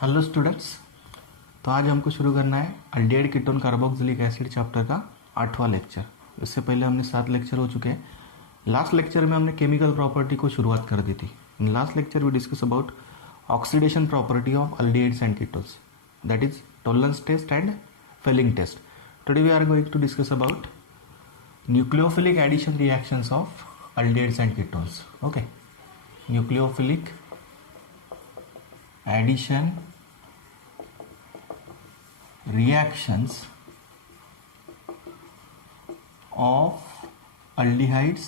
Hello students. तो आज हमको शुरू करना है aldehyde ketone carboxylic acid chapter का 8वां लेक्चर। इससे पहले हमने 7 लेक्चर हो चुके हैं। लास्ट लेक्चर में हमने केमिकल प्रॉपर्टी को शुरुआत कर दी थी। In last lecture we discuss about oxidation property of aldehydes and ketones, that is Tollens test and Fehling test. Today we are going to discuss about nucleophilic addition reactions of aldehydes and ketones. Okay, nucleophilic addition reactions of aldehydes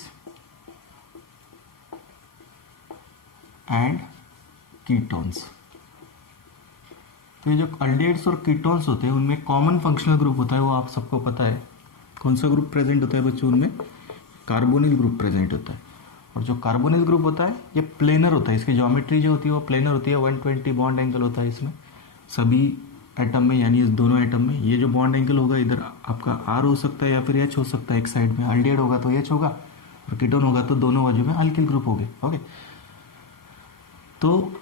and ketones। तो ये जो aldehydes और ketones होते हैं उनमें common functional group होता है, वो आप सबको पता है। कौन सा ग्रुप प्रेजेंट होता है बच्चों? उनमें कार्बोनिल ग्रुप प्रेजेंट होता है। और जो कार्बोनिल ग्रुप होता है ये प्लेनर होता है, इसकी ज्योमेट्री जो होती है वो प्लेनर होती है। 120 बॉन्ड एंगल होता है इसमें सभी एटम में, यानी इस दोनों एटम में। ये जो बॉन्ड एंगल होगा इधर आपका आर हो सकता है या फिर एच हो सकता है। एक साइड में अल्डिहाइड होगा तो एच होगा और कीटोन होगा तो दोनों बाजू में अल्किल ग्रुप हो गए। ओके, तो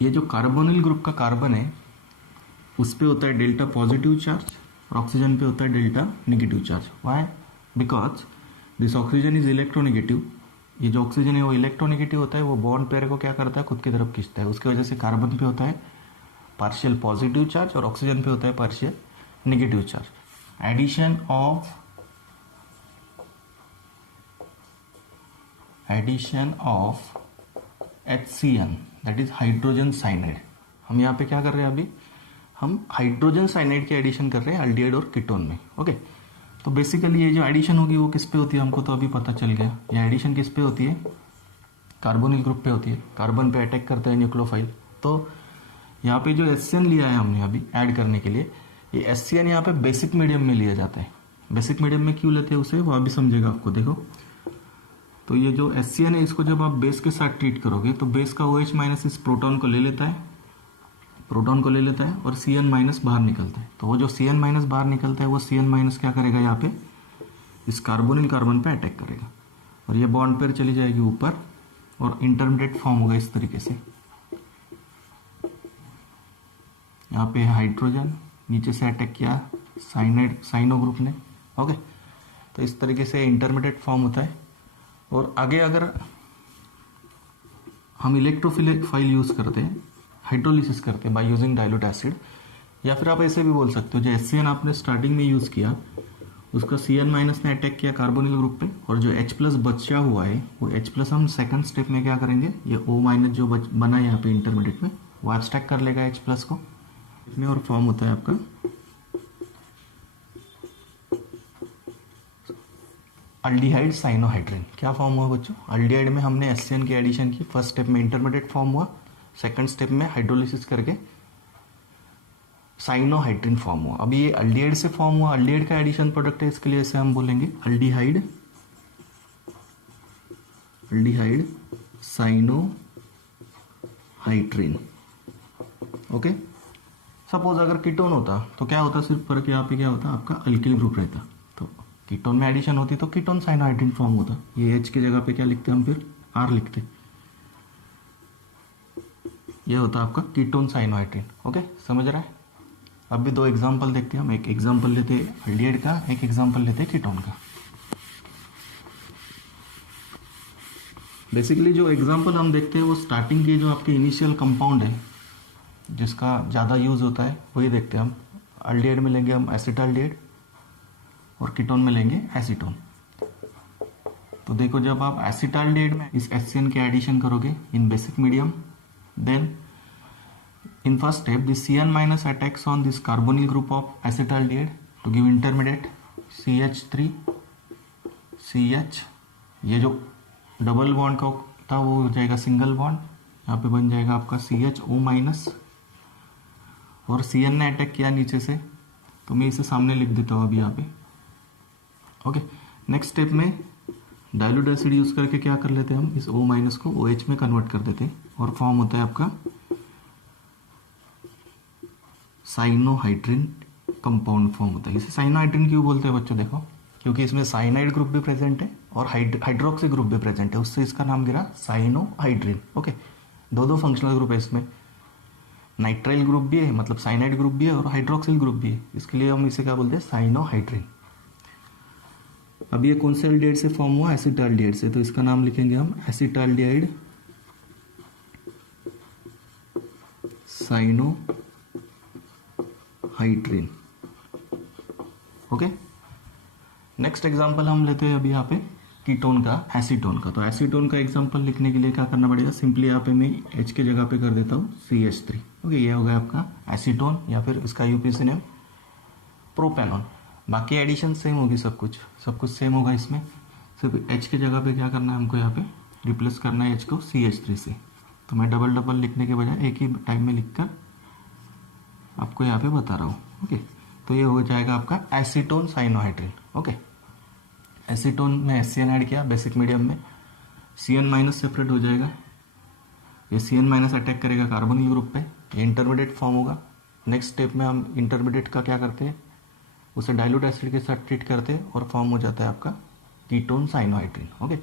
ये जो कार्बोनिल ग्रुप का कार्बन है उस पे होता है डेल्टा पॉजिटिव चार्ज और ऑक्सीजन पे होता है delta negative charge. Why? Because this oxygen is electronegative. ये जो ऑक्सीजन है वो इलेक्ट्रोनेगेटिव होता है, वो बॉन्ड पेयर को क्या करता है, खुद की तरफ खींचता है। उसकी वजह से कार्बन पे होता है पार्शियल पॉजिटिव चार्ज और ऑक्सीजन पे होता है partial negative charge. Addition of HCN, that is hydrogen cyanide. हम यहाँ पे क्या कर रहे हैं? अभी हम हाइड्रोजन साइनाइड के एडिशन कर रहे हैं अल्डिहाइड और कीटोन में। ओके, तो बेसिकली ये जो एडिशन होगी वो किस पे होती है हमको तो अभी पता चल गया। ये एडिशन किस पे होती है? कार्बोनिल ग्रुप पे होती है। कार्बन पे अटैक करता है न्यूक्लियोफाइल। तो यहाँ पे जो HCN लिया है हमने अभी ऐड करने के लिए, ये HCN यहाँ पे बेसिक मीडियम में लिया जाता है। बेसिक मीडियम में क्यों लेते हैं उसे वो अभी समझेगा आपको। देखो, तो ये जो HCN है इसको जब आप बेस के साथ ट्रीट करोगे तो बेस का OH माइनस इस प्रोटॉन को ले लेता है, और Cn माइनस बाहर निकलता है। तो वो जो Cn माइनस बाहर निकलता है वो Cn माइनस क्या करेगा, यहाँ पे इस कार्बोनिल कार्बन पे अटैक करेगा और ये बॉन्ड पेयर चली जाएगी ऊपर और इंटरमीडिएट फॉर्म होगा इस तरीके से। यहाँ पे हाइड्रोजन, नीचे से अटैक किया साइनो ग्रुप ने। ओके, तो इस तरीके से इंटरमीडिएट फॉर्म होता है। और आगे अगर हम इलेक्ट्रोफिलिक फाइल यूज करते हैं, हाइड्रोलिसिस करते हैं बाय यूजिंग डाइल्यूट एसिड, या फिर आप ऐसे भी बोल सकते हो जो HCN आपने स्टार्टिंग में यूज किया उसका Cn माइनस ने अटैक किया कार्बोनिल ग्रुप पे और जो H प्लस बचा हुआ है वो H प्लस हम सेकंड स्टेप में क्या करेंगे, ये O माइनस जो बना है यहाँ पे इंटरमीडिएट में वो एब्स्ट्रैक्ट कर लेगा H प्लस को इसमें और फॉर्म होता है आपका अल्डिहाइड साइनोहाइड्रिन। क्या फॉर्म हुआ बच्चों? अल्डिहाइड में हमने HCN की एडिशन की, फर्स्ट स्टेप में इंटरमीडिएट फॉर्म हुआ, सेकंड स्टेप में हाइड्रोलिसिस करके साइनोहाइड्रिन फॉर्म हुआ। अभी ये अल्डिहाइड से फॉर्म हुआ, अल्डिहाइड का एडिशन प्रोडक्ट है, इसके लिए इसे हम बोलेंगे अल्डिहाइड साइनोहाइड्रिन। ओके, सपोज अगर कीटोन होता तो क्या होता, सिर्फ फर्क यहाँ पे क्या होता, आपका अल्किल ग्रुप रहता। तो कीटोन में एडिशन होती तो कीटोन साइनोहाइड्रिन फॉर्म होता। ये H की जगह पे क्या लिखते हम, फिर R लिखते। ये होता आपका कीटोन साइनोहाइड्रिन। ओके, समझ रहा है? अब भी 2 एग्जांपल देखते हैं हम। एक एग्जांपल लेते हैं अल्डिहाइड का, एक एग्जांपल लेते हैं कीटोन का। बेसिकली जो एग्जांपल हम देखते हैं वो स्टार्टिंग के जो आपके इनिशियल कंपाउंड है जिसका ज़्यादा यूज होता है वही देखते हैं हम। अल्डिहाइड में लेंगे हम एसिटाल्डिहाइड और कीटोन में लेंगे एसीटोन। तो देखो, जब आप एसिटाल्डिहाइड में इस HCN के एडिशन करोगे in basic medium, then in first step this Cn minus attacks on this carbonyl group of acetaldehyde to give intermediate CH3 CH। ये जो डबल बॉन्ड का था वो हो जाएगा सिंगल बॉन्ड, यहाँ पे बन जाएगा आपका CHO माइनस और Cn ने अटैक किया नीचे से तो मैं इसे सामने लिख देता हूँ अभी यहाँ पे। ओके, नेक्स्ट स्टेप में डाइल्यूट एसिड यूज करके क्या कर लेते हैं हम, इस O माइनस को OH में कन्वर्ट कर देते हैं और फॉर्म होता है आपका साइनोहाइड्रिन कंपाउंड फॉर्म होता है। इसे साइनोहाइड्रिन क्यों बोलते हैं बच्चों? देखो, क्योंकि इसमें साइनाइड ग्रुप भी प्रेजेंट है और हाइड्रोक्सी ग्रुप भी प्रेजेंट है, उससे इसका नाम गिरा साइनोहाइड्रिन। ओके, दो फंक्शनल ग्रुप है इसमें, नाइट्राइल ग्रुप भी है, मतलब साइनाइड ग्रुप भी है, और हाइड्रोक्सिल ग्रुप भी है। इसके लिए हम इसे क्या बोलते हैं, साइनोहाइड्रिन। अब ये कौन से एल्डिहाइड से फॉर्म हुआ, एसिटाल्डिहाइड से, तो इसका नाम लिखेंगे हम acetaldehyde cyanohydrin. Okay, next example हम लेते हैं अभी यहाँ पे कीटोन का, एसीटोन का। तो एसीटोन का एग्जांपल लिखने के लिए क्या करना पड़ेगा, सिंपली यहाँ पे मैं H के जगह पे कर देता हूँ CH3। ओके, ये हो गया आपका एसीटोन, या फिर इसका यूपीसी नेम प्रोपेनॉन। बाकी एडिशन सेम होगी, सब कुछ सेम होगा इसमें, सिर्फ H के जगह पे क्या करना है हमको, यहाँ पे रिप्लेस करना है H को CH3 से। तो मैं डबल डबल लिखने के बजाय एक ही टाइम में लिखकर आपको यहाँ पे बता रहा हूँ। ओके, तो ये हो जाएगा आपका एसीटोन साइनोहाइड्रिन। ओके, एसीटोन में HCN ऐड किया बेसिक मीडियम में, CN माइनस सेपरेट हो जाएगा, ये CN माइनस अटैक करेगा कार्बोनिल ग्रुप पे, ये इंटरमीडिएट फॉर्म होगा। नेक्स्ट स्टेप में हम इंटरमीडिएट का क्या करते हैं, उसे डाइल्यूट एसिड के साथ ट्रीट करते हैं और फॉर्म हो जाता है आपका कीटोन साइनोहाइड्रिन। ओके,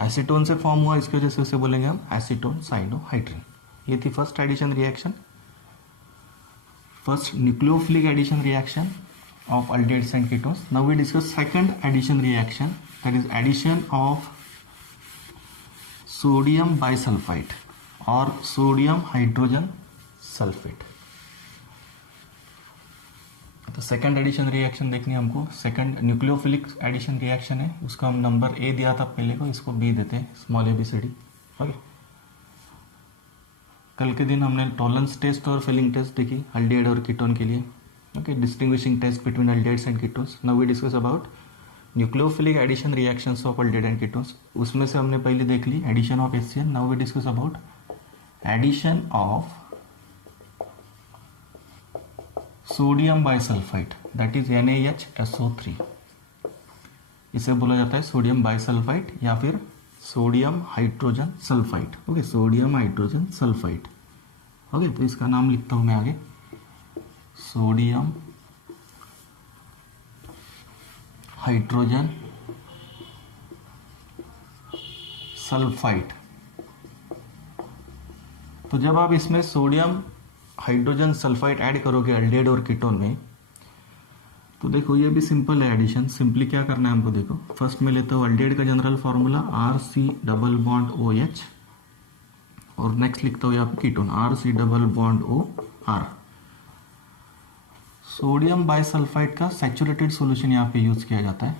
एसीटोन से फॉर्म हुआ, इसकी वजह से उसे बोलेंगे हम एसीटोन साइनोहाइड्रिन। ये थी first addition reaction, first nucleophilic addition reaction of aldehydes and ketones. Now we discuss second addition reaction, that is addition of sodium bisulfite or sodium hydrogen sulfate. तो सेकंड एडिशन रिएक्शन देखनी है हमको, second nucleophilic addition reaction है, उसका हम number A दिया था पहले को, इसको B देते हैं, स्मॉल ABCD। ओके, कल के दिन हमने टॉलरेंस टेस्ट और फिलिंग टेस्ट देखी एल्डिहाइड और कीटोन के लिए। Okay, distinguishing test between aldehydes and ketones. Now we discuss about nucleophilic addition reactions of aldehyde and ketones. उसमें से हमने पहले देख ली addition of HCl. Now we discuss about addition of sodium bisulfite, that is NaHSO3. इसे बोला जाता है sodium bisulphide या फिर sodium hydrogen sulphide. Okay, sodium hydrogen sulphide. Okay, तो इसका नाम लिखता हूं मैं आगे, सोडियम हाइड्रोजन सल्फाइड। तो जब आप इसमें सोडियम हाइड्रोजन सल्फाइड ऐड करोगे एल्डिहाइड और कीटोन में, तो देखो ये भी सिंपल है एडिशन। सिंपली क्या करना है हमको, देखो फर्स्ट में लेता हूँ एल्डिहाइड का general formula RC double bond OH, और नेक्स्ट लिखता हूँ यहाँ पे ketone RC double bond OR। Sodium bisulphite का सैचुरेटेड सॉल्यूशन यहाँ पे यूज किया जाता है,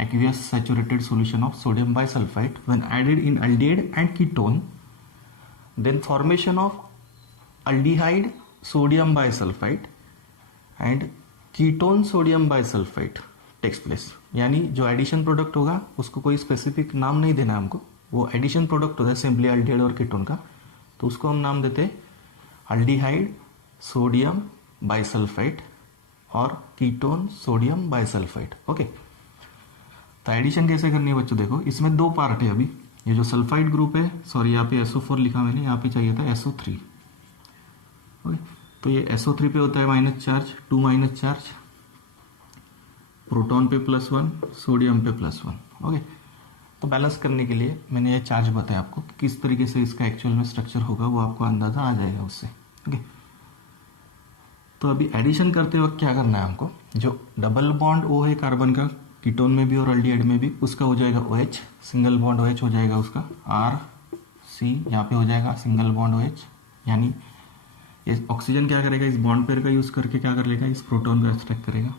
aqueous saturated solution of sodium bisulphite when added in aldehyde and ketone, then formation of aldehyde sodium bisulphite and ketone sodium bisulphite takes place. यानी जो addition product होगा उसको कोई स्पेसिफिक नाम नहीं देना हमको, वो एडिशन प्रोडक्ट होता है सिंपली एल्डिहाइड और कीटोन का, तो उसको हम नाम देते हैं एल्डिहाइड सोडियम बाइसल्फाइड और कीटोन सोडियम बाइसल्फाइड। ओके, तो एडिशन कैसे करनी है बच्चों, देखो इसमें दो पार्ट है। अभी ये जो सल्फाइड ग्रुप है, सॉरी यहाँ पे SO4 लिखा मैंने, यहाँ पे चाहिए था SO3। ओके, तो ये SO3 पे होता है minus charge, 2 minus charge, proton पे +1, सोडियम पे +1। ओके, तो बैलेंस करने के लिए मैंने ये चार्ज बताया आपको, किस तरीके से इसका एक्चुअल में स्ट्रक्चर होगा वो आपको अंदाजा आ जाएगा उससे। ओके, तो अभी एडिशन करते वक्त क्या करना है हमको, जो डबल बॉन्ड O है कार्बन का कीटोन में भी और एल्डिहाइड में भी, उसका हो जाएगा OH, सिंगल बॉन्ड OH हो जाएगा उसका RC, यहाँ पे हो जाएगा सिंगल बॉन्ड OH। यानी ये ऑक्सीजन क्या करेगा, इस बॉन्ड पेयर का यूज करके क्या कर लेगा, इस प्रोटॉन को एक्सट्रैक्ट करेगा,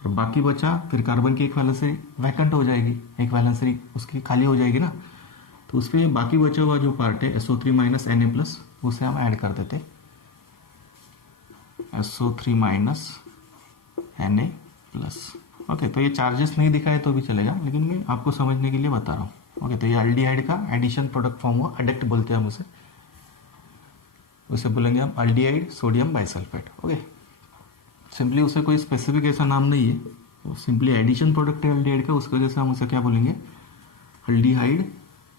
और बाकी बचा फिर कार्बन की एक वैलेंसी वैकेंट हो जाएगी, एक वैलेंसी उसकी खाली हो जाएगी ना, तो उस पर बाकी बचा हुआ जो पार्ट है SO3 माइनस Na+, उसे हम ऐड कर देते, SO3 माइनस Na+। ओके, तो ये चार्जेस नहीं दिखाए तो भी चलेगा, लेकिन मैं आपको समझने के लिए बता रहा हूँ। ओके, तो ये एल्डिहाइड का एडिशन प्रोडक्ट फॉर्म हुआ, एडेक्ट बोलते हैं हम उसे बोलेंगे हम aldehyde sodium bisulphide. Okay, simply उसे कोई स्पेसिफिक ऐसा नाम नहीं है, वो सिंपली एडिशन प्रोडक्ट है एल्डिहाइड का, उसकी वजह से हम उसे क्या बोलेंगे, aldehyde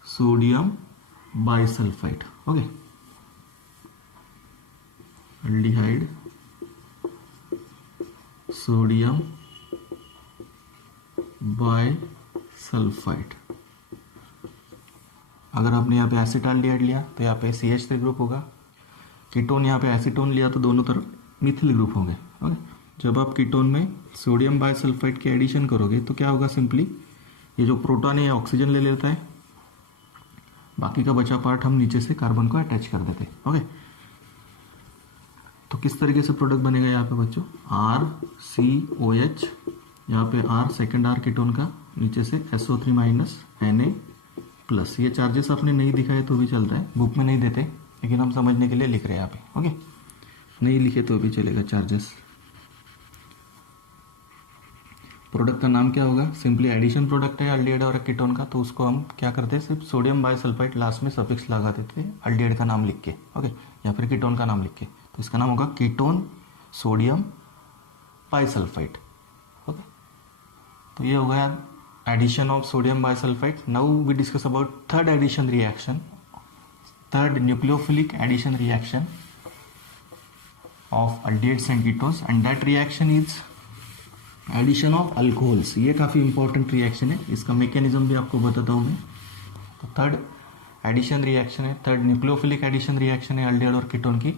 sodium bisulphide. Okay, aldehyde sodium bisulphide. अगर आपने यहाँ पे एसिटाल्डिहाइड लिया तो यहाँ पे CH3 ग्रुप होगा, कीटोन यहाँ पे एसीटोन लिया तो दोनों तरफ मिथिल ग्रुप होंगे। ओके, जब आप कीटोन में सोडियम बाइसल्फाइड के एडिशन करोगे तो क्या होगा, सिंपली ये जो प्रोटॉन है ऑक्सीजन ले लेता है, बाकी का बचा पार्ट हम नीचे से कार्बन को अटैच कर देते। ओके, तो किस तरीके से प्रोडक्ट बनेगा यहाँ पे बच्चों, RCOH, यहाँ पे R सेकेंड R कीटोन का, नीचे से SO3 माइनस Na+। ये चार्जेस आपने नहीं दिखाए तो भी चलता है, बुक में नहीं देते लेकिन हम समझने के लिए लिख रहे हैं यहाँ पे। ओके, नहीं लिखे तो भी चलेगा चार्जेस। प्रोडक्ट का नाम क्या होगा, सिंपली एडिशन प्रोडक्ट है अल्डिहाइड और कीटोन का, तो उसको हम क्या करते हैं, सिर्फ सोडियम बाइसल्फाइड लास्ट में सफिक्स लगा देते हैं अल्डिहाइड का नाम लिख के। ओके, या फिर कीटोन का नाम लिख के, तो इसका नाम होगा कीटोन सोडियम बाइसल्फाइड। ओके, तो ये हो गया addition of sodium bisulphite. Now we discuss about third addition reaction, third nucleophilic addition reaction of aldehydes and ketones, and that reaction is addition of alcohols. ये काफ़ी इंपॉर्टेंट रिएक्शन है, इसका mechanism भी आपको बताता हूँ मैं। तो थर्ड एडिशन रिएक्शन है, थर्ड न्यूक्लियोफिलिक एडिशन रिएक्शन है अल्डिहाइड और कीटोन की,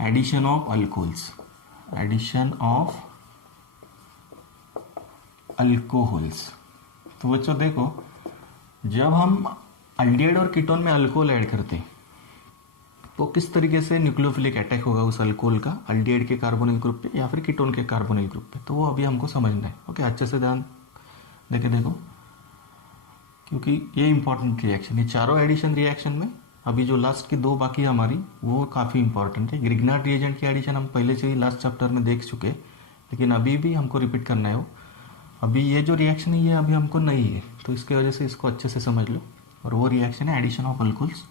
addition of alcohols, addition of alcohols. तो बच्चों देखो, जब हम अल्डिहाइड और कीटोन में अल्कोहल ऐड करते हैं तो किस तरीके से न्यूक्लियोफिलिक अटैक होगा उस अल्कोहल का अल्डिहाइड के कार्बोनिल ग्रुप पे या फिर कीटोन के कार्बोनिल ग्रुप पे, तो वो अभी हमको समझना है। ओके, अच्छे से ध्यान देके देखो, क्योंकि ये इंपॉर्टेंट रिएक्शन है। चारों एडिशन रिएक्शन में अभी जो लास्ट की दो बाकी है वो काफ़ी इंपॉर्टेंट है। ग्रिग्नार्ड रिएजेंट की एडिशन हम पहले से ही लास्ट चैप्टर में देख चुके, लेकिन अभी भी हमको रिपीट करना है वो। अभी ये जो रिएक्शन है ये अभी हमको नहीं है, तो इसकी वजह से इसको अच्छे से समझ लो। और वो रिएक्शन है एडिशन ऑफ अल्कोहल्स।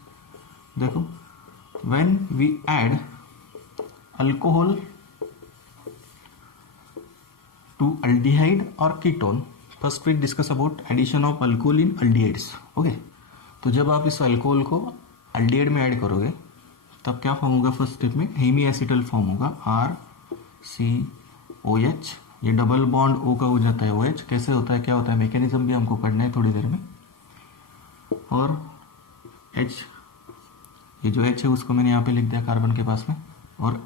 देखो, when we add alcohol to aldehyde or ketone, first we discuss about addition of alcohol in aldehydes. Okay, तो जब आप इस अल्कोहल को अल्डिहाइड में ऐड करोगे तब क्या फॉर्म होगा, फर्स्ट स्टेप में हेमी एसिटल फॉर्म होगा RCOH। ये डबल बॉन्ड O का हो जाता है OH। कैसे होता है, क्या होता है, मैकेनिज्म भी हमको पढ़ना है थोड़ी देर में। और H, ये जो H है उसको मैंने यहाँ पे लिख दिया कार्बन के पास में, और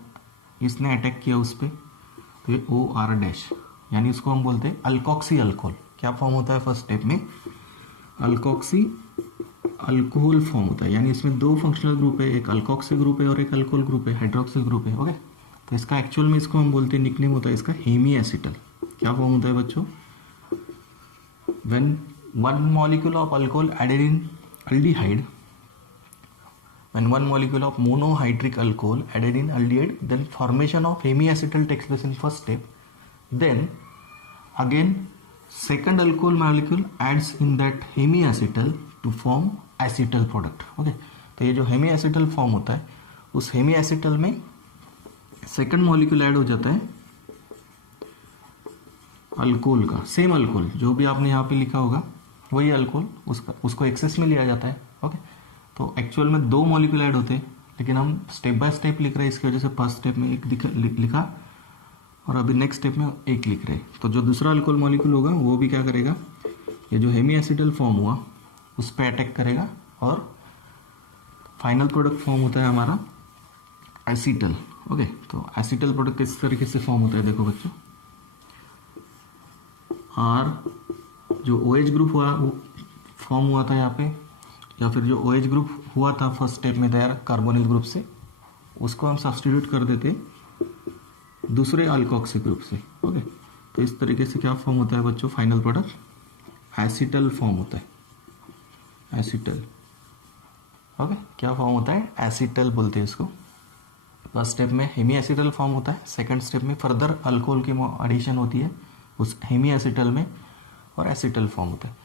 इसने अटैक किया उस पर, तो ये OR-, यानी उसको हम बोलते हैं अल्कोक्सी अल्कोहल। क्या फॉर्म होता है फर्स्ट स्टेप में, अल्कोक्सी अल्कोहल फॉर्म होता है, यानी इसमें दो फंक्शनल ग्रुप है, एक अल्कोक्सी ग्रुप है और एक अल्कोहल ग्रुप है, हाइड्रोक्सिल ग्रुप है। ओके, तो इसका एक्चुअल में इसको हम बोलते हैं, निकनेम होता है इसका हेमी एसिटल। क्या फॉर्म होता है बच्चों, when one molecule of alcohol added in aldehyde, when one molecule of monohydric alcohol added in aldehyde, then formation of hemiacetal takes place in first step. Then again second alcohol molecule adds in that hemiacetal to form acetal product. Okay, तो ये जो hemiacetal form होता है उस hemiacetal में second molecule add हो जाता है अल्कोहल का, सेम अल्कोहल जो भी आपने यहाँ पे लिखा होगा वही अल्कोहल, उसको एक्सेस में लिया जाता है। ओके, तो एक्चुअल में दो मॉलिक्यूल ऐड होते हैं, लेकिन हम स्टेप बाय स्टेप लिख रहे हैं, इसकी वजह से फर्स्ट स्टेप में एक लिखा और अभी नेक्स्ट स्टेप में एक लिख रहे हैं। तो जो दूसरा अल्कोहल मॉलिक्यूल होगा वो भी क्या करेगा, ये जो हेमी एसिटल फॉर्म हुआ उस पर अटैक करेगा और फाइनल प्रोडक्ट फॉर्म होता है हमारा एसिटल। ओके, तो एसिटल प्रोडक्ट किस तरीके से फॉर्म होता है देखो बच्चों, आर जो OH ग्रुप हुआ फॉर्म हुआ था यहाँ पे, या फिर जो OH ग्रुप हुआ था फर्स्ट स्टेप में तैयार कार्बोनिल ग्रुप से, उसको हम सब्स्टिट्यूट कर देते दूसरे अल्कोक्सी ग्रुप से। ओके, तो इस तरीके से क्या फॉर्म होता है बच्चों, फाइनल प्रोडक्ट एसिटल फॉर्म होता है, एसिटल। ओके, क्या फॉर्म होता है, एसिटल बोलते हैं इसको। फर्स्ट स्टेप में हेमी एसिटल फॉर्म होता है, सेकंड स्टेप में फर्दर अल्कोहल की एडिशन होती है उस हेमी एसिटल में और एसिटल फॉर्म होता है।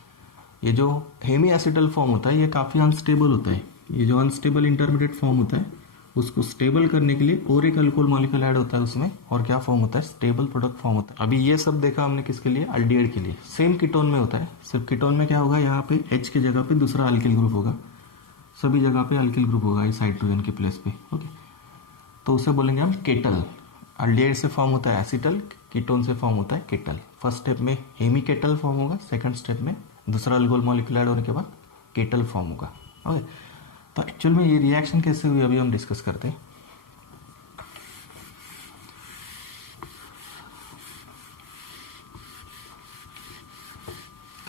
ये जो हेमी एसिटल फॉर्म होता है ये काफ़ी अनस्टेबल होता है। ये जो अनस्टेबल इंटरमीडिएट फॉर्म होता है उसको स्टेबल करने के लिए और एक अल्कोहल मॉलिक्यूल ऐड होता है उसमें, और क्या फॉर्म होता है, स्टेबल प्रोडक्ट फॉर्म होता है। अभी ये सब देखा हमने किसके लिए, अल्डिहाइड के लिए। सेम कीटोन में होता है, सिर्फ कीटोन में क्या होगा, यहाँ पे H की जगह पे दूसरा अल्किल ग्रुप होगा, सभी जगह पे अल्किल ग्रुप होगा इस हाइड्रोजन के प्लेस पे। ओके, तो उसे बोलेंगे हम केटल। अल्डिहाइड से फॉर्म होता है एसिटल, कीटोन से फॉर्म होता है केटल। फर्स्ट स्टेप में हेमी केटल फॉर्म होगा, सेकंड स्टेप में दूसरा अल्कोहल मॉलिक्यूल ऐड होने के बाद केटल फॉर्म होगा। ओके, तो एक्चुअल में ये रिएक्शन कैसे हुई अभी हम डिस्कस करते हैं।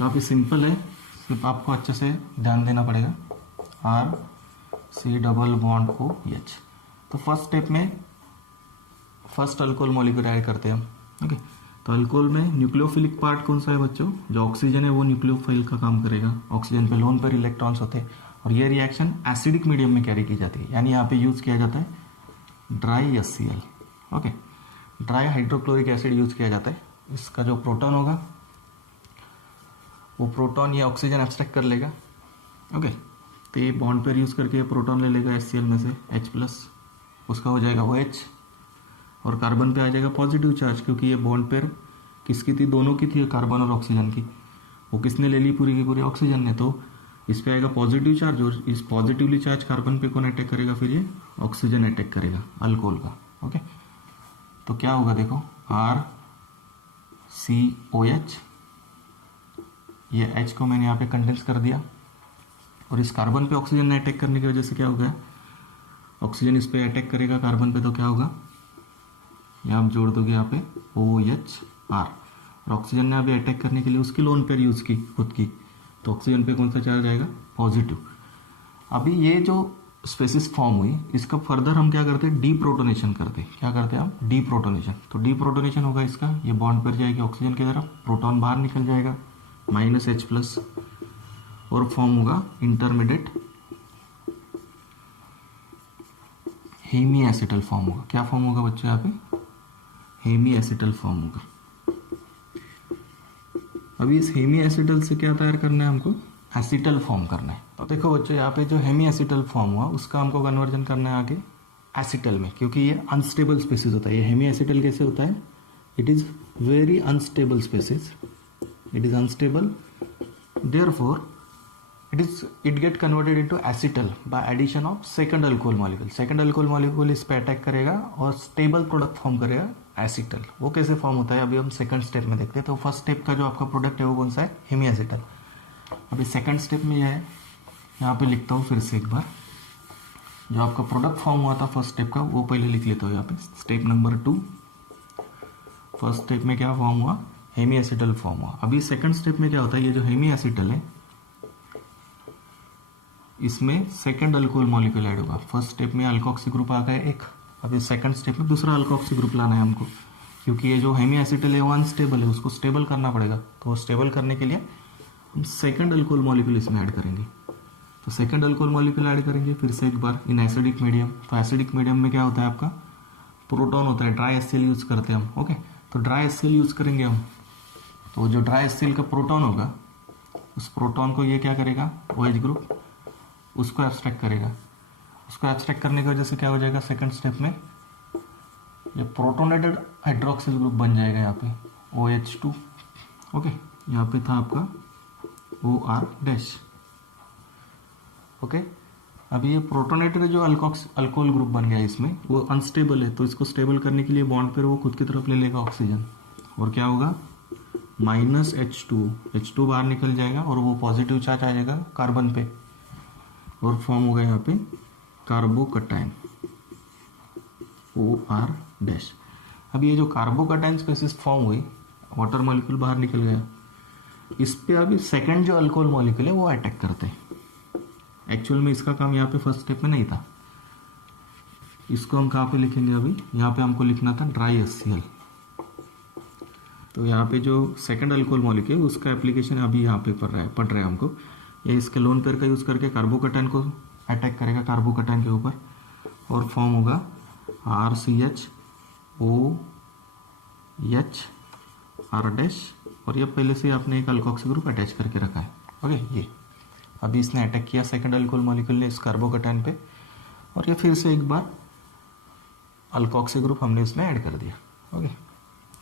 काफ़ी सिंपल है, सिर्फ आपको अच्छे से ध्यान देना पड़ेगा। R C double bond O H. तो फर्स्ट स्टेप में फर्स्ट अल्कोहल मॉलिक्यूल ऐड करते हैं हम। ओके, तो अल्कोहल में न्यूक्लियोफिलिक पार्ट कौन सा है बच्चों? जो ऑक्सीजन है वो न्यूक्लियोफाइल का काम करेगा। ऑक्सीजन पे लोन पर इलेक्ट्रॉन्स होते हैं और ये रिएक्शन एसिडिक मीडियम में कैरी की जाती है, यानी यहाँ पे यूज़ किया जाता है dry HCl। Okay, dry hydrochloric acid use किया जाता है। इसका जो प्रोटॉन होगा वो प्रोटॉन ये ऑक्सीजन एब्स्ट्रैक्ट कर लेगा। ओके, तो ये बॉन्ड पेयर यूज़ करके प्रोटॉन ले लेगा HCl में से H+, उसका हो जाएगा OH, और कार्बन पे आ जाएगा पॉजिटिव चार्ज, क्योंकि ये बॉन्ड पेयर किसकी थी? दोनों की थी, कार्बन और ऑक्सीजन की। वो किसने ले ली? पूरी की पूरी ऑक्सीजन ने। तो इस पे आएगा पॉजिटिव चार्ज, और इस पॉजिटिवली चार्ज कार्बन पे कौन अटैक करेगा? फिर ये ऑक्सीजन अटैक करेगा अल्कोहल का। ओके, तो क्या होगा देखो, RCOH, ये H को मैंने यहाँ पे कंडेंस कर दिया, और इस कार्बन पे ऑक्सीजन ने अटैक करने की वजह से क्या हो गया? ऑक्सीजन इस पे अटैक करेगा कार्बन पे, तो क्या होगा? यहाँ आप जोड़ दोगे यहाँ पे OHR, और ऑक्सीजन ने अभी अटैक करने के लिए उसकी लोन पेयर यूज़ की खुद की, तो ऑक्सीजन पे कौन सा चार्ज आएगा? पॉजिटिव। अभी ये जो स्पेसिस फॉर्म हुई, इसका फर्दर हम क्या करते हैं? डीप्रोटोनेशन करते हैं। क्या करते हैं हम? डीप्रोटोनेशन। तो डीप्रोटोनेशन होगा इसका, ये बॉन्ड पर जाएगी ऑक्सीजन की तरफ, प्रोटॉन बाहर निकल जाएगा -H+, और फॉर्म होगा इंटरमीडिएट हेमी एसिटल फॉर्म होगा। क्या फॉर्म होगा बच्चों? यहाँ पे हेमी एसिटल फॉर्म होगा। अभी इस हेमी एसिटल से क्या तैयार करना है हमको? एसिटल फॉर्म करना है। तो देखो बच्चों, यहाँ पे जो हेमी एसिटल फॉर्म हुआ उसका हमको कन्वर्जन करना है आगे एसिटल में, क्योंकि ये अनस्टेबल स्पेसिस होता है। ये हेमी एसिटल कैसे होता है? It is very unstable species, it is unstable, therefore it get converted into acetal by addition of second alcohol molecule। second alcohol molecule इस पे अटैक करेगा और स्टेबल प्रोडक्ट फॉर्म करेगा एसिटल। वो कैसे फॉर्म होता है अभी हम सेकंड स्टेप में देखते हैं। तो फर्स्ट स्टेप का जो आपका प्रोडक्ट है वो कौन सा है? Hemiacetal. अभी सेकंड स्टेप में यह है, यहाँ पे लिखता हूँ फिर से एक बार, जो आपका प्रोडक्ट फॉर्म हुआ था फर्स्ट स्टेप का वो पहले लिख लेता हूँ यहाँ पे। स्टेप नंबर 2, फर्स्ट स्टेप में क्या फॉर्म हुआ? हेमी एसिटल फॉर्म हुआ। अभी सेकंड स्टेप में क्या होता है? ये जो हेमी एसिटल है इसमें सेकंड अल्कोहल मॉलिक्यूल ऐड होगा। फर्स्ट स्टेप में अल्कोक्सी ग्रुप आ गया एक, अभी सेकंड स्टेप में दूसरा अल्कोक्सी ग्रुप लाना है हमको, क्योंकि ये जो हेमी एसिटल है वो अनस्टेबल है, उसको स्टेबल करना पड़ेगा। तो वो स्टेबल करने के लिए हम सेकंड अल्कोहल मॉलिक्यूल इसमें ऐड करेंगे। तो सेकंड अल्कोहल मॉलिक्यूल ऐड करेंगे फिर से एक बार इन एसिडिक मीडियम। तो एसिडिक मीडियम में क्या होता है आपका? प्रोटॉन होता है, ड्राई HCl यूज़ करते हैं हम। ओके, तो ड्राई HCl यूज़ करेंगे हम। तो जो ड्राई HCl का प्रोटॉन होगा उस प्रोटॉन को ये क्या करेगा? OH ग्रुप उसको एब्स्ट्रैक्ट करेगा। उसको एब्स्ट्रैक्ट करने की वजह से क्या हो जाएगा? सेकंड स्टेप में ये प्रोटोनेटेड हाइड्रोक्सिल ग्रुप बन जाएगा यहाँ पे OH2। ओके, यहाँ पे था आपका OR-। ओके, अभी ये प्रोटोनेटेड जो अल्कोहल ग्रुप बन गया इसमें वो अनस्टेबल है, तो इसको स्टेबल करने के लिए बॉन्ड पर वो खुद की तरफ ले लेगा ऑक्सीजन, और क्या होगा? -H2 बाहर निकल जाएगा और वो पॉजिटिव चार्ज आ जाएगा कार्बन पे, और फॉर्म होगा यहाँ पे कार्बोकटाइन OR-। अब ये जो कार्बोकटाइन स्पेसिस फॉर्म हुई, वाटर मॉलिक्यूल बाहर निकल गया, इस पे अभी सेकंड जो अल्कोहल मॉलिक्यूल है वो अटैक करते हैं। एक्चुअल में इसका काम यहाँ पे फर्स्ट स्टेप में नहीं था। इसको हम कहाँ पे लिखेंगे? अभी यहाँ पे हमको लिखना था ड्राई HCl। तो यहाँ पे जो सेकंड अल्कोहल मॉलिक्यूल है उसका एप्लीकेशन अभी यहाँ पे पढ़ रहा है हमको। ये इसके लोन पेयर का यूज़ करके कार्बोकटाइन को अटैक करेगा कार्बोकटाइन के ऊपर, और फॉर्म होगा RCHOHR-, और ये पहले से आपने एक अल्कोक्सी ग्रुप अटैच करके रखा है। ओके, ये अभी इसने अटैक किया सेकंड अल्कोहल मॉलिक्यूल ने इस कार्बोकटाइन पे, और ये फिर से एक बार अल्कोक्सी ग्रुप हमने इसमें ऐड कर दिया। ओके,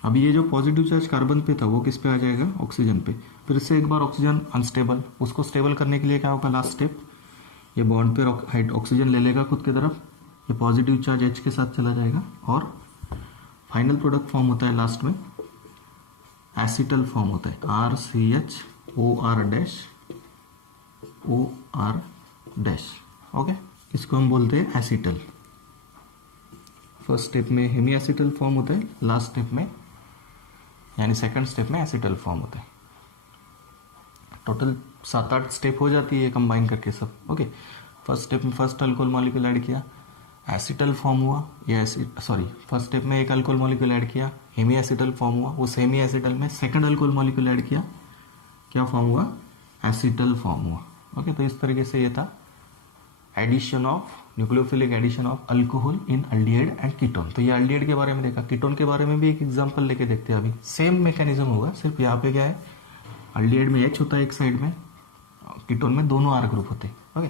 अभी ये जो पॉजिटिव चार्ज कार्बन पे था वो किस पे आ जाएगा? ऑक्सीजन पे। फिर से एक बार ऑक्सीजन अनस्टेबल, उसको स्टेबल करने के लिए क्या होगा? लास्ट स्टेप, ये बॉन्ड पे ऑक्सीजन ले लेगा खुद की तरफ, ये पॉजिटिव चार्ज H के साथ चला जाएगा, और फाइनल प्रोडक्ट फॉर्म होता है लास्ट में एसिटल फॉर्म होता है RCHOR-OR-। ओके, इसको हम बोलते हैं एसिटल। फर्स्ट स्टेप में हेमी एसिटल फॉर्म होता है, लास्ट स्टेप में यानी सेकंड स्टेप में एसिटल फॉर्म होता है। टोटल 7-8 स्टेप हो जाती है कंबाइन करके सब। ओके, फर्स्ट स्टेप में फर्स्ट अल्कोहल मॉलिक्यूल ऐड किया, एसिटल फॉर्म हुआ, या फर्स्ट स्टेप में एक अल्कोहल मॉलिक्यूल ऐड किया, हेमी एसिटल फॉर्म हुआ, उस हेमी एसिटल में सेकंड अल्कोहल मॉलिक्यूल ऐड किया, क्या फॉर्म हुआ, एसिटल फॉर्म हुआ। ओके, तो इस तरीके से ये था addition of nucleophilic addition of alcohol in aldehyde and ketone. तो ये अल्डिहाइड के बारे में देखा, कीटोन के बारे में भी एक एग्जांपल लेके देखते हैं अभी। सेम मैकेनिज्म होगा, सिर्फ यहाँ पे क्या है, अल्डिहाइड में H होता है एक साइड में, कीटोन में दोनों R ग्रुप होते हैं। ओके,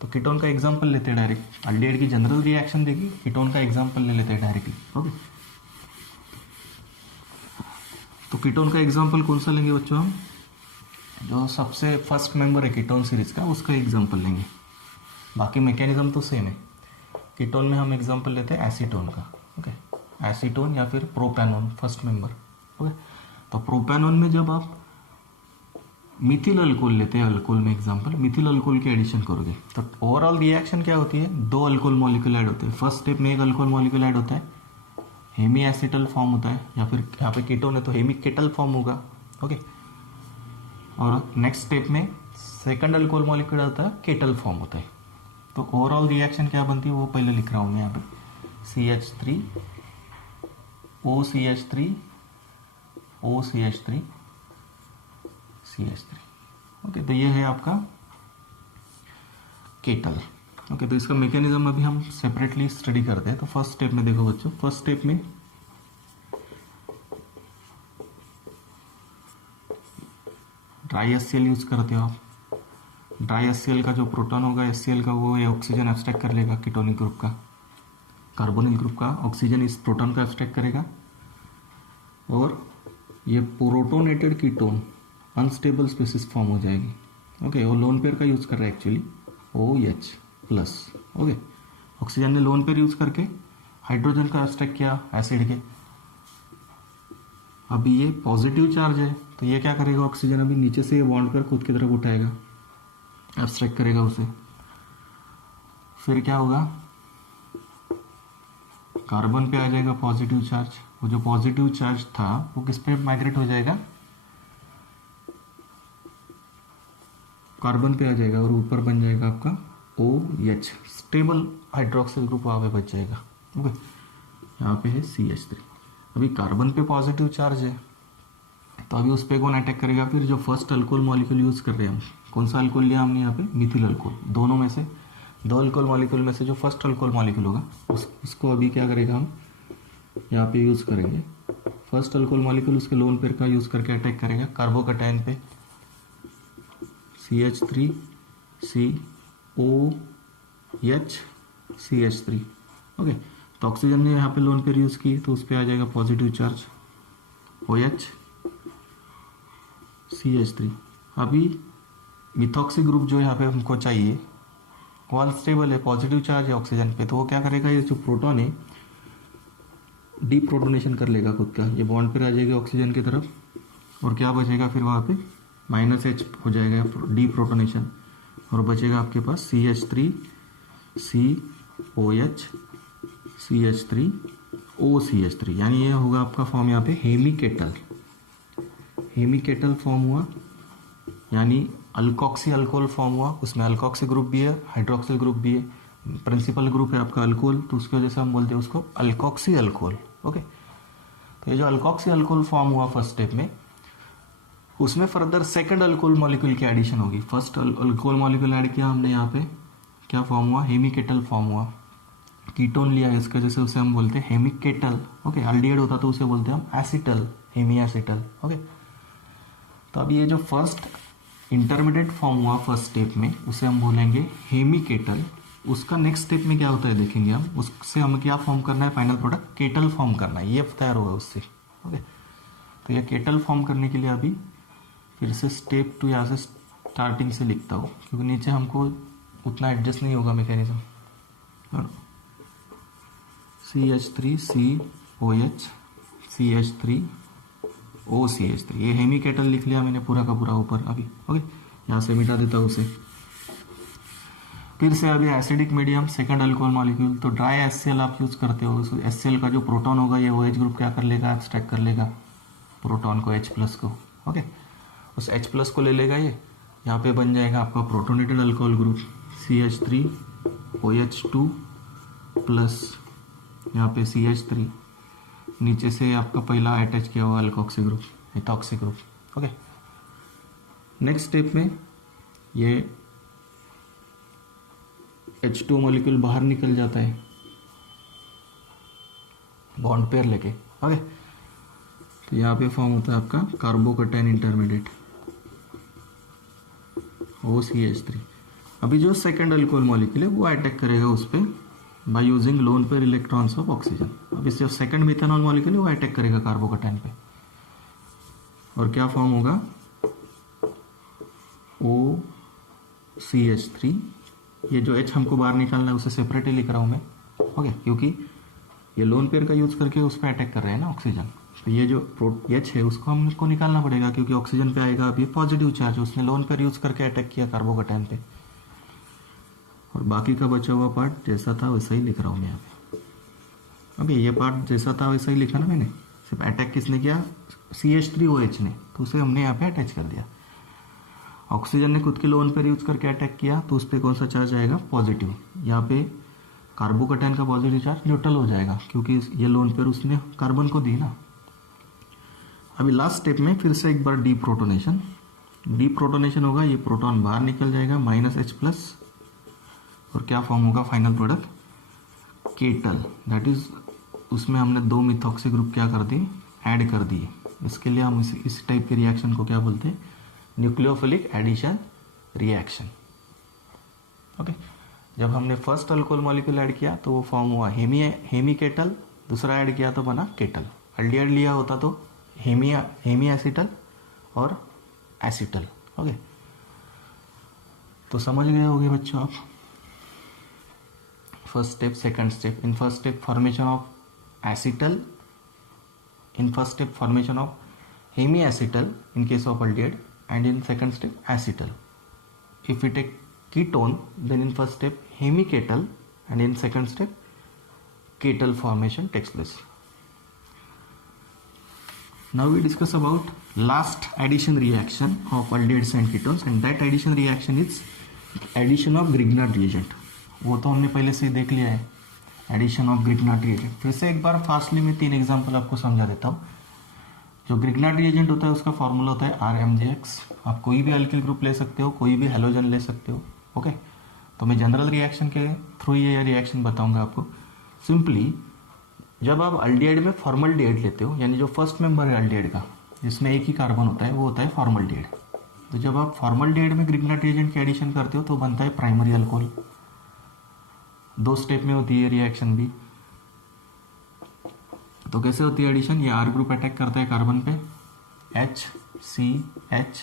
तो कीटोन का एग्जांपल लेते हैं डायरेक्ट, अल्डिहाइड की जनरल रिएक्शन देखी, कीटोन का एग्जांपल ले लेते हैं डायरेक्टली। ओके, तो कीटोन का एग्जांपल कौन सा लेंगे बच्चों हम, जो सबसे फर्स्ट मेंबर है कीटोन सीरीज का, उसका एग्जांपल लेंगे। बाकी मैकेनिज्म तो सेम है। कीटोन में हम एग्जांपल लेते हैं एसीटोन का। ओके, एसीटोन या फिर प्रोपैनोन फर्स्ट मेंबर। ओके, तो प्रोपैनोन में जब आप मिथिल अल्कोहल लेते हैं, अल्कोहल में एग्जांपल मिथिल अल्कोहल की एडिशन करोगे तो ओवरऑल रिएक्शन क्या होती है, 2 अल्कोहल मॉलिक्यूल ऐड होते हैं। फर्स्ट स्टेप में एक अल्कोहल मॉलिक्यूल ऐड होता है, हेमी एसिटल फॉर्म होता है, या फिर यहाँ पे कीटोन है तो हेमी केटल फॉर्म होगा। ओके, और नेक्स्ट स्टेप में सेकंड अल्कोहल मॉलिक्यूल होता है, केटल फॉर्म होता है। तो ओवरऑल रिएक्शन क्या बनती है वो पहले लिख रहा हूँ मैं यहाँ पे, CH3 OCH3 OCH3 CH3। Okay, तो ये है आपका केटल। ओके, तो इसका मैकेनिज्म अभी हम सेपरेटली स्टडी करते हैं। तो फर्स्ट स्टेप में देखो बच्चों, फर्स्ट स्टेप में ड्राई HCl यूज करते हो आप। ड्राई HCl का जो प्रोटॉन होगा HCl का, वो ये ऑक्सीजन एब्स्ट्रैक्ट कर लेगा कीटोनिक ग्रुप का, कार्बोनिल ग्रुप का ऑक्सीजन इस प्रोटॉन का एब्स्ट्रैक्ट करेगा, और ये protonated ketone unstable species form हो जाएगी। ओके, वो लोन पेयर का यूज कर रहा है actually, OH plus. Okay, oxygen ने लोन पेयर यूज करके हाइड्रोजन का एब्स्ट्रैक्ट किया एसिड के। अभी ये पॉजिटिव चार्ज है तो ये क्या करेगा, ऑक्सीजन अभी नीचे से ये बॉन्ड कर खुद की तरफ उठाएगा, एब्स्ट्रैक्ट करेगा उसे। फिर क्या होगा, कार्बन पे आ जाएगा पॉजिटिव चार्ज, वो जो पॉजिटिव चार्ज था वो किस पे माइग्रेट हो जाएगा, कार्बन पे आ जाएगा, और ऊपर बन जाएगा आपका OH, स्टेबल हाइड्रोक्सिल ग्रुप वहाँ पे बच जाएगा। ओके, यहाँ पे है CH3। अभी कार्बन पे पॉजिटिव चार्ज है तो अभी उस पर कौन अटैक करेगा, फिर जो फर्स्ट अल्कोहल मॉलिक्यूल यूज कर रहे हैं हम, कौन सा अल्कोहल लिया हमने यहाँ पे, मिथिल अल्कोहल। दोनों में से 2 अल्कोहल मॉलिक्यूल में से जो फर्स्ट अल्कोहल मॉलिक्यूल होगा उसको अभी क्या करेगा, हम यहाँ पे यूज करेंगे। फर्स्ट अल्कोहल मॉलिक्यूल उसके लोन पेयर का यूज करके अटैक करेगा कार्बोकैटायन पे, CH3 COH CH3। ओके, तो ऑक्सीजन ने यहाँ पे लोन पेयर यूज की तो उस पर आ जाएगा पॉजिटिव चार्ज, OH CH3। अभी मिथॉक्सी ग्रुप जो यहाँ पे हमको चाहिए वो अनस्टेबल है, पॉजिटिव चार्ज है ऑक्सीजन पे, तो वो क्या करेगा, ये जो प्रोटॉन है डीप्रोटोनेशन कर लेगा खुद का, ये बॉन्ड पर आ जाएगा ऑक्सीजन की तरफ, और क्या बचेगा फिर वहाँ पे -H हो जाएगा डीप्रोटोनेशन, और बचेगा आपके पास CH3 COH CH3 OCH3, यानी ये होगा आपका फॉर्म यहाँ पे हेमी केटल फॉर्म हुआ, यानी अल्कोक्सी अल्कोहल फॉर्म हुआ। उसमें अल्कोक्सी ग्रुप भी है, हाइड्रोक्सिल ग्रुप भी है, प्रिंसिपल ग्रुप है आपका अल्कोहल, तो उसकी वजह से हम बोलते हैं उसको अल्कोक्सी अल्कोहल। ओके, तो ये जो अल्कोक्सी अल्कोहल फॉर्म हुआ फर्स्ट स्टेप में, उसमें फर्दर सेकंड अल्कोहल मॉलिक्यूल की एडिशन होगी। फर्स्ट अल्कोहल मॉलिक्यूल ऐड किया हमने, यहाँ पे क्या फॉर्म हुआ, हेमी केटल फॉर्म हुआ, कीटोन लिया है इसके, जैसे उसे हम बोलते हैं हेमी केटल। ओके, अल्डिहाइड होता तो उसे बोलते हैं हम एसिटल, हेमी एसिटल। ओके, तो अब ये जो फर्स्ट इंटरमीडिएट फॉर्म हुआ फर्स्ट स्टेप में, उसे हम बोलेंगे हेमी केटल। उसका नेक्स्ट स्टेप में क्या होता है देखेंगे हम, उससे हमें क्या फॉर्म करना है, फाइनल प्रोडक्ट केटल फॉर्म करना है, ये तैयार होगा उससे। ओके, तो ये केटल फॉर्म करने के लिए अभी फिर से स्टेप 2 यहाँ से स्टार्टिंग से लिखता हूँ, क्योंकि नीचे हमको उतना एडजस्ट नहीं होगा mechanism. CH3 COH CH3 OCH3, ये हेमी केटल लिख लिया मैंने पूरा का पूरा ऊपर अभी। ओके, यहाँ से मिटा देता हूँ उसे। फिर से अभी acidic medium, second alcohol molecule, तो ड्राई HCl आप यूज करते हो। HCl का जो प्रोटॉन होगा ये OH ग्रुप क्या कर लेगा, एब्स्ट्रैक्ट कर लेगा प्रोटॉन को, H प्लस को। ओके, उस H प्लस को ले लेगा ये, यहाँ पे बन जाएगा आपका protonated alcohol group CH3OH2 plus यहाँ पे CH3, नीचे से आपका पहला अटैच किया हुआ alkoxy group, ethoxy group. Okay, next step में ये H2 मॉलिक्यूल बाहर निकल जाता है बॉन्ड पेयर लेके। ओके, तो यहाँ पे फॉर्म होता है आपका कार्बोकैटायन इंटरमीडिएट OCH3। अभी जो सेकंड अल्कोहल मॉलिक्यूल है वो अटैक करेगा उस पर by using lone pair electrons of oxygen. अब इससे सेकंड मिथेनॉल मॉलिक्यूल है वो अटैक करेगा कार्बोकैटायन पे, और क्या फॉर्म होगा OCH3। ये जो H हमको बाहर निकालना है उसे सेपरेट ही लिख रहा हूँ मैं। ओके, क्योंकि ये लोन पेयर का यूज करके उस पर अटैक कर रहे हैं ना ऑक्सीजन, तो ये जो H है उसको हमको निकालना पड़ेगा क्योंकि ऑक्सीजन पे आएगा। अब ये पॉजिटिव चार्ज, उसने लोन पेयर यूज करके अटैक किया कार्बोकैटायन पे, और बाकी का बचा हुआ पार्ट जैसा था वैसा ही लिख रहा हूँ मैं यहाँ पे। अभी ये पार्ट जैसा था वैसा ही लिखा ना मैंने, सिर्फ अटैक किसने किया, CH3OH ने, तो उसे हमने यहाँ पे अटैच कर दिया। ऑक्सीजन ने खुद के लोन पेयर यूज करके अटैक किया तो उस पर कौन सा चार्ज आएगा, पॉजिटिव। यहाँ पे कार्बोकैटायन का पॉजिटिव चार्ज न्यूट्रल हो जाएगा क्योंकि ये लोन पेयर उसने कार्बन को दी ना। अभी लास्ट स्टेप में फिर से एक बार डीप्रोटोनेशन होगा, ये प्रोटॉन बाहर निकल जाएगा -H+, और क्या फॉर्म होगा final product, kettle. That is उसमें हमने 2 मिथॉक्सी ग्रुप क्या कर दिए, ऐड कर दिए। इसके लिए हम इस टाइप के रिएक्शन को क्या बोलते हैं, न्यूक्लियोफिलिक एडिशन रिएक्शन। ओके, जब हमने फर्स्ट अल्कोहल मॉलिक्यूल ऐड किया तो वो फॉर्म हुआ हेमी केटल, दूसरा ऐड किया तो बना केटल। अल्डिहाइड लिया होता तो हेमी एसिटल और एसिटल। ओके, तो समझ गए होंगे बच्चों आप first step second step. In first step formation of acetal, in first step formation of hemiacetal in case of aldehyde, and in second step acetal. If we take ketone, then in first step hemiketal and in second step ketal formation takes place. Now we discuss about last addition reaction of aldehydes and ketones, and that addition reaction is addition of Grignard reagent. वो तो हमने पहले से ही देख लिया है, addition of Grignard reagent. फिर से एक बार फास्टली में 3 एग्जाम्पल आपको समझा देता हूँ। जो ग्रिग्नार्ड रिएजेंट होता है उसका फॉर्मूला होता है RMgx। आप कोई भी अल्किल ग्रुप ले सकते हो, कोई भी हेलोजन ले सकते हो। ओके, तो मैं जनरल रिएक्शन के थ्रू ये रिएक्शन बताऊंगा आपको। सिंपली जब आप अल्डिहाइड में फॉर्मल्डिहाइड लेते हो, यानी जो फर्स्ट मेंबर है अल्डिहाइड का जिसमें एक ही कार्बन होता है वो होता है फॉर्मल्डिहाइड। तो जब आप फॉर्मल्डिहाइड में ग्रिग्नार्ड रिएजेंट की एडिशन करते हो तो बनता है प्राइमरी अल्कोहल। 2 स्टेप में होती है रिएक्शन भी। तो कैसे होती है एडिशन, ये R ग्रुप अटैक करता है कार्बन पे, HCH,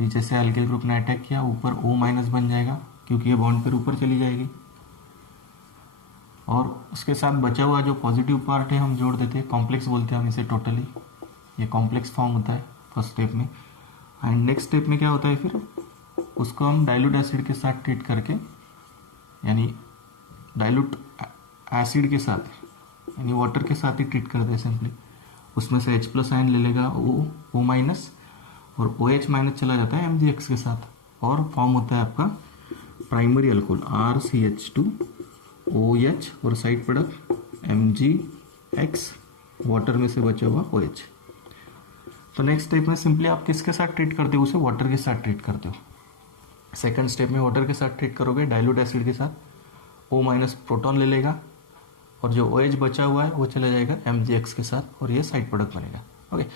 नीचे से अल्किल ग्रुप ने अटैक किया, ऊपर O- बन जाएगा क्योंकि ये बॉन्ड पर ऊपर चली जाएगी, और उसके साथ बचा हुआ जो पॉजिटिव पार्ट है हम जोड़ देते हैं, कॉम्प्लेक्स बोलते हैं हम इसे टोटली। ये कॉम्प्लेक्स फॉर्म होता है फर्स्ट स्टेप में। एंड नेक्स्ट स्टेप में क्या होता है, फिर उसको हम डाइल्यूट एसिड के साथ ट्रीट करके, यानी डाइल्यूट एसिड के साथ यानी वाटर के साथ ही ट्रीट करते हैं सिंपली। उसमें से H+ आयन ले लेगा O- और OH- चला जाता है MgX के साथ, और फॉर्म होता है आपका प्राइमरी अल्कोहल RCH2OH और साइड प्रोडक्ट MgX, वाटर में से बचा हुआ OH। तो नेक्स्ट स्टेप में सिंपली आप किसके साथ ट्रीट करते हो, उसे वाटर के साथ ट्रीट करते हो। सेकंड स्टेप में वाटर के साथ ट्रीट करोगे डाइल्यूट एसिड के साथ, O- प्रोटॉन ले लेगा, और जो OH बचा हुआ है वो चला जाएगा MgX के साथ, और ये साइड प्रोडक्ट बनेगा। ओके,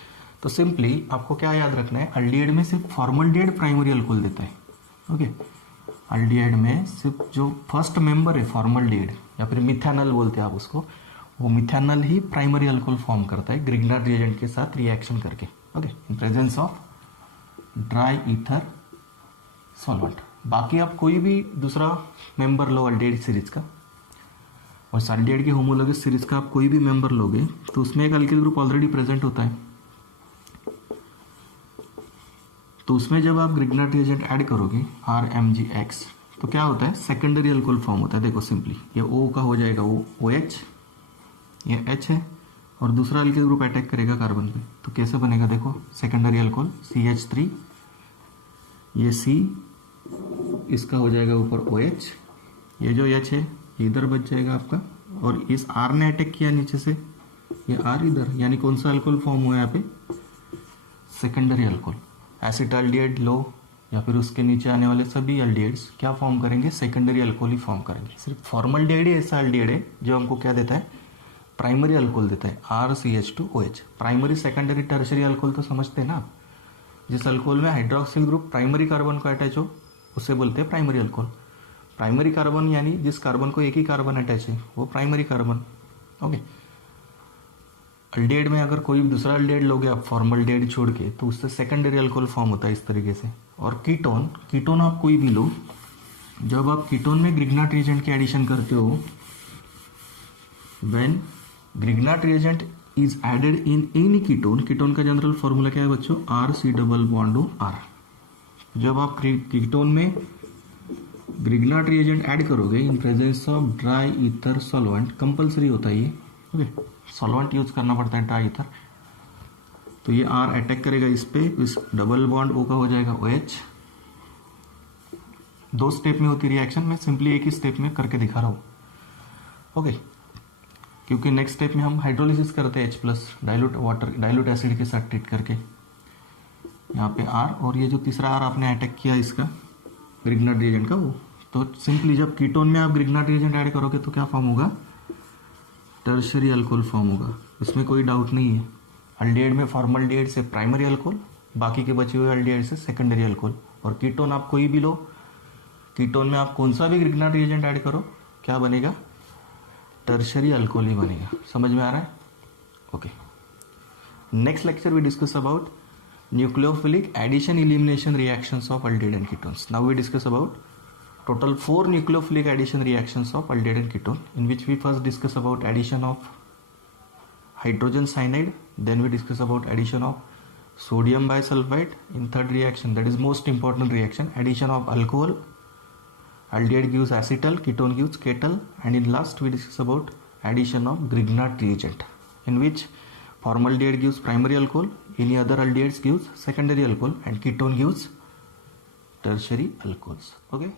तो सिंपली आपको क्या याद रखना है, अल्डिहाइड में सिर्फ फॉर्मल्डिहाइड प्राइमरी अल्कोहल देता है। ओके, अल्डिहाइड में सिर्फ जो फर्स्ट मेंबर है फॉर्मल्डिहाइड या फिर मिथेनॉल बोलते हैं आप उसको, वो मिथेनॉल ही प्राइमरी अल्कोहल फॉर्म करता है ग्रिग्नार्ड रिएजेंट के साथ रिएक्शन करके। Okay, in presence of dry ether solvent. बाकी आप कोई भी दूसरा मेंबर लो अल्डिहाइड सीरीज का, और अल्डिहाइड के होमोलॉगस सीरीज का आप कोई भी मेंबर लोगे तो उसमें एक अल्किल ग्रुप ऑलरेडी प्रेजेंट होता है। तो उसमें जब आप ग्रिग्नार्ड रिएजेंट ऐड करोगे RMgX, तो क्या होता है, सेकेंडरी अल्कोहल फॉर्म होता है। देखो सिंपली ये O का हो जाएगा OH, ये H है, और दूसरा अल्किल ग्रुप अटैक करेगा कार्बन पे, तो कैसे बनेगा देखो, सेकेंडरी अल्कोहल CH3, ये C इसका हो जाएगा ऊपर OH, ये जो H है इधर बच जाएगा आपका, और इस R ने अटैक किया नीचे से, ये R इधर, यानी कौन सा अल्कोहल फॉर्म हुआ यहाँ पे, सेकेंडरी अल्कोहल। एसिटाल्डिहाइड लो या फिर उसके नीचे आने वाले सभी अल्डिहाइड्स क्या फॉर्म करेंगे, सेकेंडरी अल्कोहल ही फॉर्म करेंगे। सिर्फ फॉर्मल्डिहाइड ही ऐसा अल्डिहाइड है जो हमको क्या देता है, प्राइमरी अल्कोहल देता है, RCH2OH। Primary secondary tertiary alcohol तो समझते हैं ना आप, जिस अल्कोहल में हाइड्रोक्सिल ग्रुप प्राइमरी कार्बन को अटैच हो उसे बोलते हैं प्राइमरी अल्कोहल। प्राइमरी कार्बन यानी जिस कार्बन को एक ही कार्बन अटैच है वो प्राइमरी कार्बन। ओके, अल्डिहाइड में अगर कोई दूसरा अल्डिहाइड लोगे आप फॉर्मल्डिहाइड छोड़ के, तो उससे सेकेंडरी अल्कोहल फॉर्म होता है इस तरीके से। और कीटोन, कीटोन आप कोई भी लो, जब आप कीटोन में ग्रिग्नाट रिएजेंट के एडिशन करते हो, when Grignard reagent is added in any ketone, ketone का जनरल फॉर्मूला क्या है बच्चों, RC+R। जब आप कीटोन में ग्रिग्नाट रिएजेंट ऐड करोगे in presence of dry ether solvent, compulsory होता है ये, ओके, सॉल्वेंट यूज करना पड़ता है ड्राई ईथर, तो ये R अटैक करेगा इस पे, इस डबल बॉन्ड O का हो जाएगा OH। 2 स्टेप में होती रिएक्शन, मैं सिंपली एक ही स्टेप में करके दिखा रहा हूँ, ओके, क्योंकि नेक्स्ट स्टेप में हम हाइड्रोलिसिस करते हैं H+ dilute water, dilute acid के साथ ट्रीट करके। यहाँ पे R, और ये जो तीसरा R आपने अटैक किया इसका ग्रिग्नाट रिएजेंट का, वो तो सिंपली जब कीटोन में आप ग्रिग्नाट रिएजेंट ऐड करोगे तो क्या फॉर्म होगा, टर्शरी अल्कोहल फॉर्म होगा, इसमें कोई डाउट नहीं है। अल्डिहाइड में फॉर्मल्डिहाइड से प्राइमरी अल्कोहल, बाकी के बचे हुए अल्डिहाइड से सेकेंडरी अल्कोहल। और कीटोन आप कोई भी लो, कीटोन में आप कौन सा भी ग्रिग्नाट रिएजेंट ऐड करो क्या बनेगा, टर्शरी अल्कोहल ही बनेगा। समझ में आ रहा है, okay. Next lecture we discuss about nucleophilic addition elimination reactions of aldehyde and ketones. Now we discuss about total 4 nucleophilic addition reactions of aldehyde and ketone, in which we first discuss about addition of hydrogen cyanide, then we discuss about addition of sodium bisulfite in third reaction, that is most important reaction, addition of alcohol, aldehyde gives acetal, ketone gives ketal, and in last we discuss about addition of Grignard reagent, in which formaldehyde gives primary alcohol, any other aldehydes gives secondary alcohol, and ketone gives tertiary alcohols. Okay.